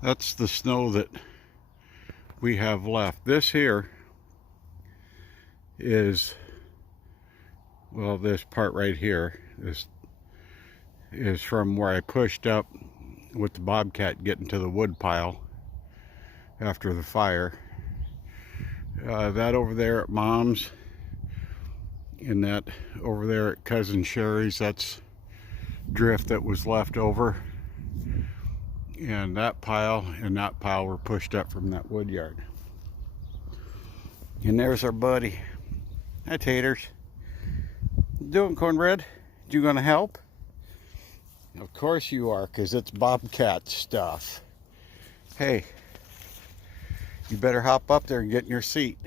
That's the snow that we have left. This here is, well, this part right here, this is from where I pushed up with the bobcat getting to the wood pile after the fire. That over there at Mom's, and that over there at Cousin Sherry's, that's drift that was left over. And that pile were pushed up from that wood yard. And there's our buddy. Hi, Taters. Doing, Cornbread? You gonna help? Of course you are, because it's bobcat stuff. Hey, you better hop up there and get in your seat.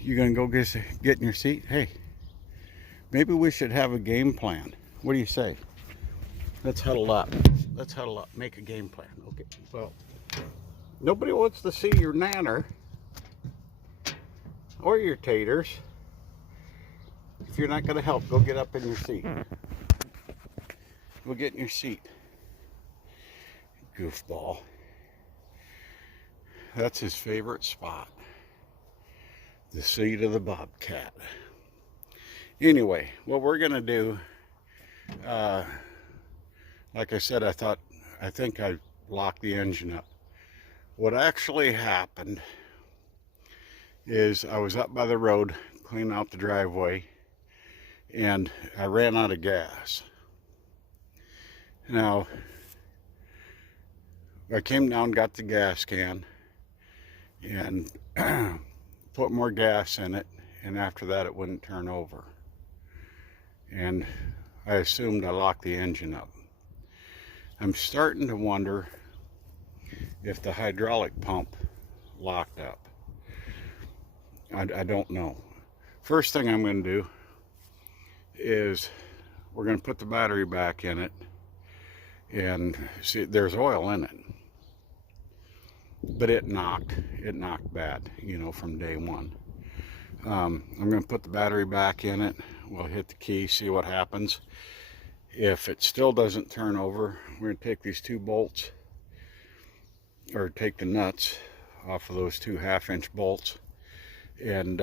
You gonna go get in your seat? Hey, maybe we should have a game plan. What do you say? Let's huddle up. Let's huddle up. Make a game plan. Okay. Well, nobody wants to see your nanner or your taters. If you're not going to help, go get up in your seat. Go get in your seat. Goofball. That's his favorite spot. The seat of the bobcat. Anyway, what we're going to do, like I said, I think I locked the engine up. What actually happened is I was up by the road cleaning out the driveway, and I ran out of gas. Now, I came down, got the gas can, and put more gas in it, and after that it wouldn't turn over. And I assumed I locked the engine up. I'm starting to wonder if the hydraulic pump locked up. I don't know. First thing I'm going to do is we're going to put the battery back in it, and see, there's oil in it, but it knocked bad, you know, from day one. I'm going to put the battery back in it. We'll hit the key, see what happens. If it still doesn't turn over, we're going to take these two bolts, or take the nuts off of those two 1/2-inch bolts, and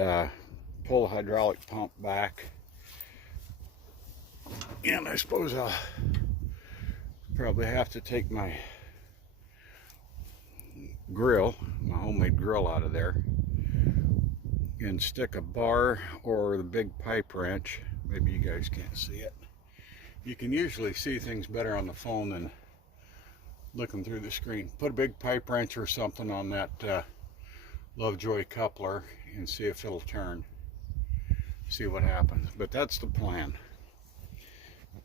pull the hydraulic pump back. And I suppose I'll probably have to take my grill, my homemade grill, out of there and stick a bar or the big pipe wrench. Maybe you guys can't see it. You can usually see things better on the phone than looking through the screen. Put a big pipe wrench or something on that Lovejoy coupler and see if it'll turn. See what happens. But that's the plan.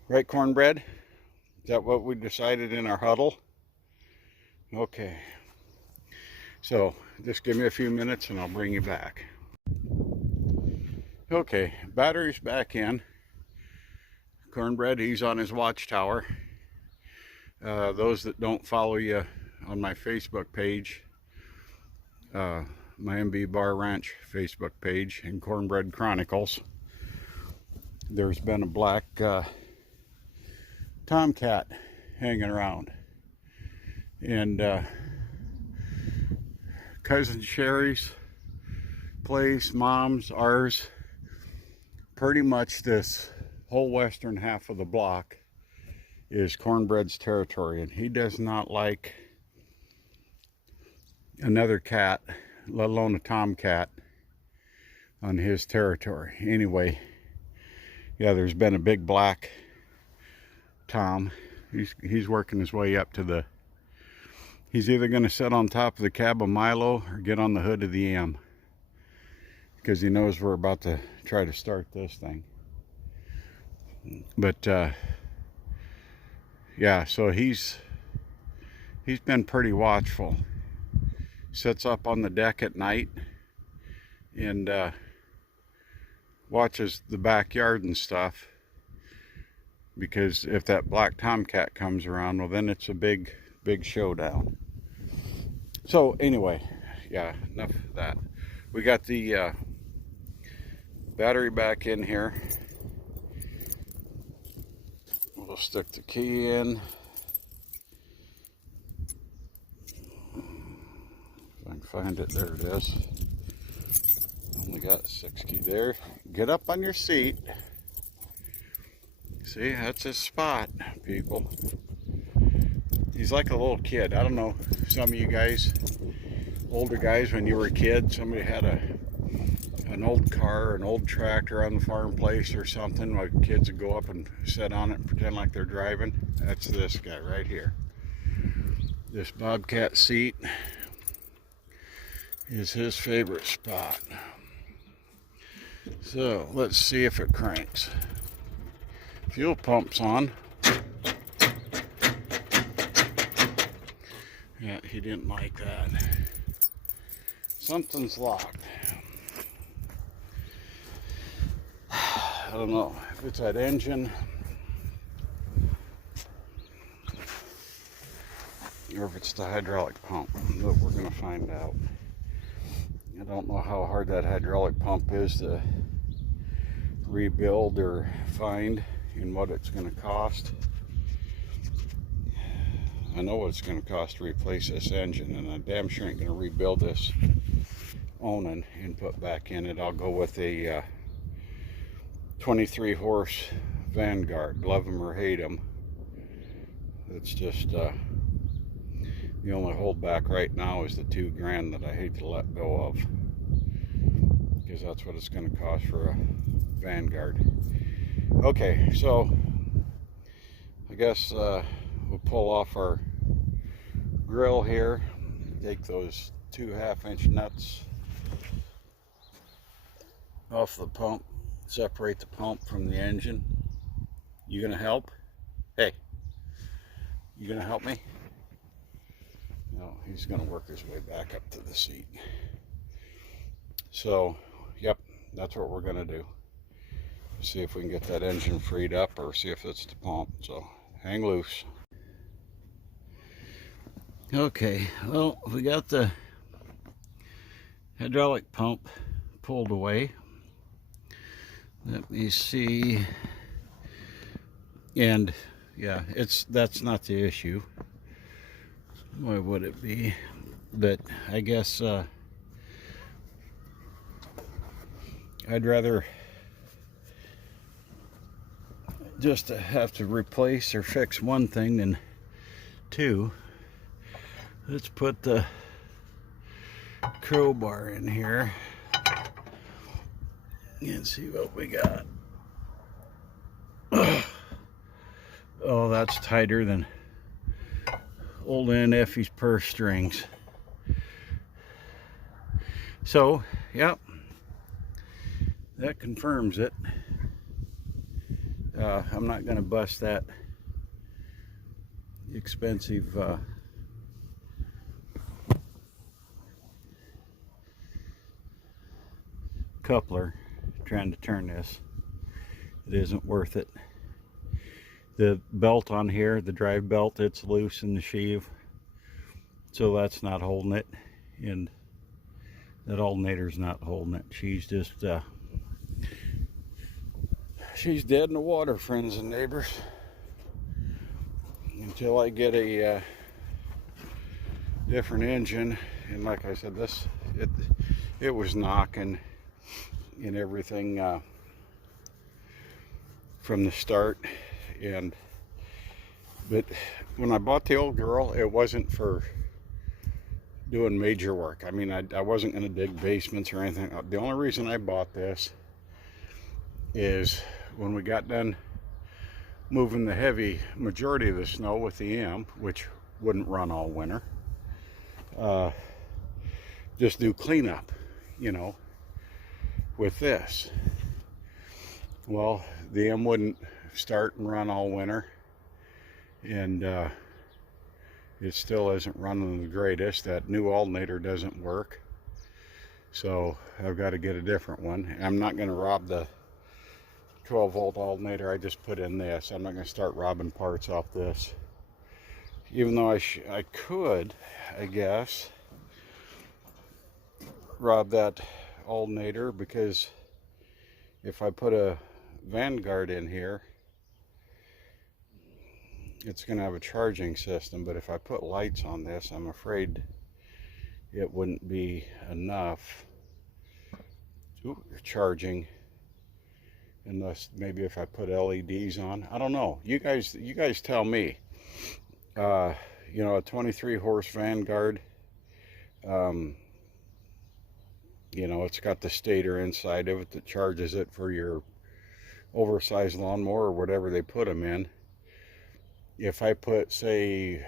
Right, Cornbread? Is that what we decided in our huddle? Okay. So just give me a few minutes and I'll bring you back. Okay, battery's back in. Cornbread, he's on his watchtower. Those that don't follow you on my Facebook page, my MB Bar Ranch Facebook page and Cornbread Chronicles, there's been a black tomcat hanging around. And Cousin Sherry's place, Mom's, ours, pretty much this whole western half of the block is Cornbread's territory, and he does not like another cat, let alone a tomcat, on his territory. Anyway, yeah, there's been a big black tom. He's working his way up to the, he's either going to sit on top of the cab of Milo or get on the hood of the M, because he knows we're about to try to start this thing. But yeah, so he's been pretty watchful. Sits up on the deck at night and watches the backyard and stuff, because if that black tomcat comes around, well, then it's a big showdown. So anyway, yeah, enough of that. We got the battery back in here. We'll stick the key in. find it. There it is. Only got 6 keys there. Get up on your seat. See, that's his spot, people. He's like a little kid. I don't know, some of you guys, older guys, when you were a kid, somebody had an old car, an old tractor on the farm place or something, like kids would go up and sit on it and pretend like they're driving. That's this guy right here. This Bobcat seat is his favorite spot. So let's see if it cranks. Fuel pump's on. Yeah, he didn't like that. Something's locked. I don't know if it's that engine or if it's the hydraulic pump, but we're going to find out. I don't know how hard that hydraulic pump is to rebuild or find and what it's going to cost. I know what it's going to cost to replace this engine, and I damn sure ain't going to rebuild this owning and put back in it. I'll go with a 23 horse Vanguard. Love them or hate them. It's just the only holdback right now is the $2,000 that I hate to let go of, because that's what it's going to cost for a Vanguard. Okay, so I guess we'll pull off our grill here, take those 2 1/2-inch nuts off the pump, separate the pump from the engine. You gonna help? Hey, you gonna help me? No, he's gonna work his way back up to the seat. So, yep, that's what we're gonna do. See if we can get that engine freed up, or see if it's the pump. So hang loose. Okay, well, we got the hydraulic pump pulled away. Let me see. And yeah, that's not the issue. Why would it be? But I guess I'd rather just have to replace or fix one thing than two. Let's put the crowbar in here and see what we got. Oh, that's tighter than old Aunt Effie's purse strings. So, yep, that confirms it. I'm not going to bust that expensive coupler trying to turn this. It isn't worth it. The belt on here, the drive belt, it's loose in the sheave, so that's not holding it, and that alternator's not holding it. She's just she's dead in the water, friends and neighbors, until I get a different engine. And like I said, it was knocking and everything from the start. But when I bought the old girl, it wasn't for doing major work. I mean, I wasn't going to dig basements or anything. The only reason I bought this is when we got done moving the heavy majority of the snow with the M, which wouldn't run all winter, just do cleanup, you know, with this. Well, the M wouldn't start and run all winter, and it still isn't running the greatest. That new alternator doesn't work, so I've got to get a different one. I'm not going to rob the 12-volt alternator I just put in this. I'm not going to start robbing parts off this, even though I could, I guess, rob that alternator, because if I put a Vanguard in here, it's going to have a charging system. But if I put lights on this, I'm afraid it wouldn't be enough charging, unless maybe if I put LEDs on. I don't know. You guys tell me. You know, a 23 horse Vanguard, you know, it's got the stator inside of it that charges it for your oversized lawnmower or whatever they put them in. If I put, say,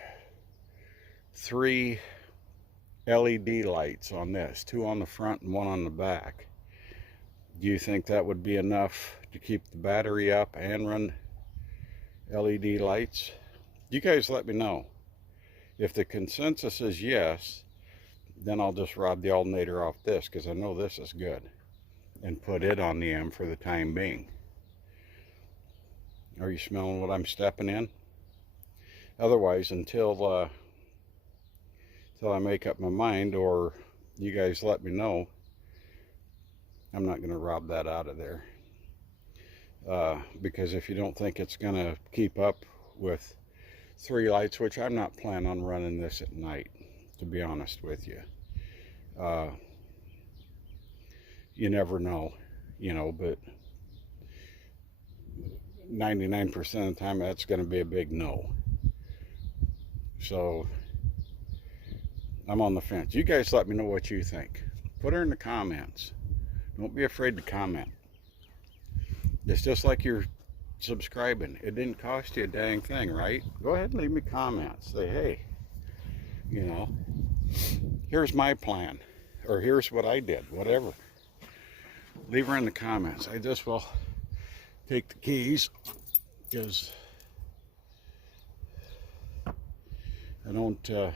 3 LED lights on this, 2 on the front and 1 on the back, do you think that would be enough to keep the battery up and run LED lights? You guys let me know. If the consensus is yes, then I'll just rob the alternator off this, because I know this is good, and put it on the M for the time being. Are you smelling what I'm stepping in? Otherwise, until I make up my mind, or you guys let me know, I'm not going to rob that out of there. Because if you don't think it's going to keep up with 3 lights, which I'm not planning on running this at night, to be honest with you. You never know, you know, but 99% of the time that's going to be a big no. So I'm on the fence. You guys let me know what you think. Put her in the comments. Don't be afraid to comment. It's just like you're subscribing. It didn't cost you a dang thing, right? Go ahead and leave me comments. Say, hey, you know, here's my plan, or here's what I did, whatever. Leave her in the comments. I just will take the keys, because I don't, look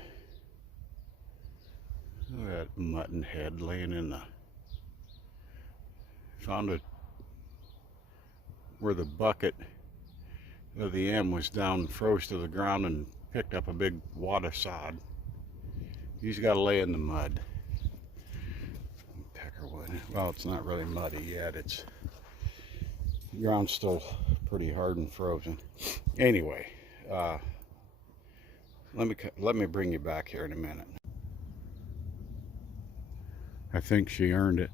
at that mutton head laying in the, found it where the bucket of the M was down, froze to the ground, and picked up a big wad of sod. He's got to lay in the mud. Peckerwood. Well, it's not really muddy yet. It's, the ground's still pretty hard and frozen. Anyway, let me bring you back here in a minute. I think she earned it.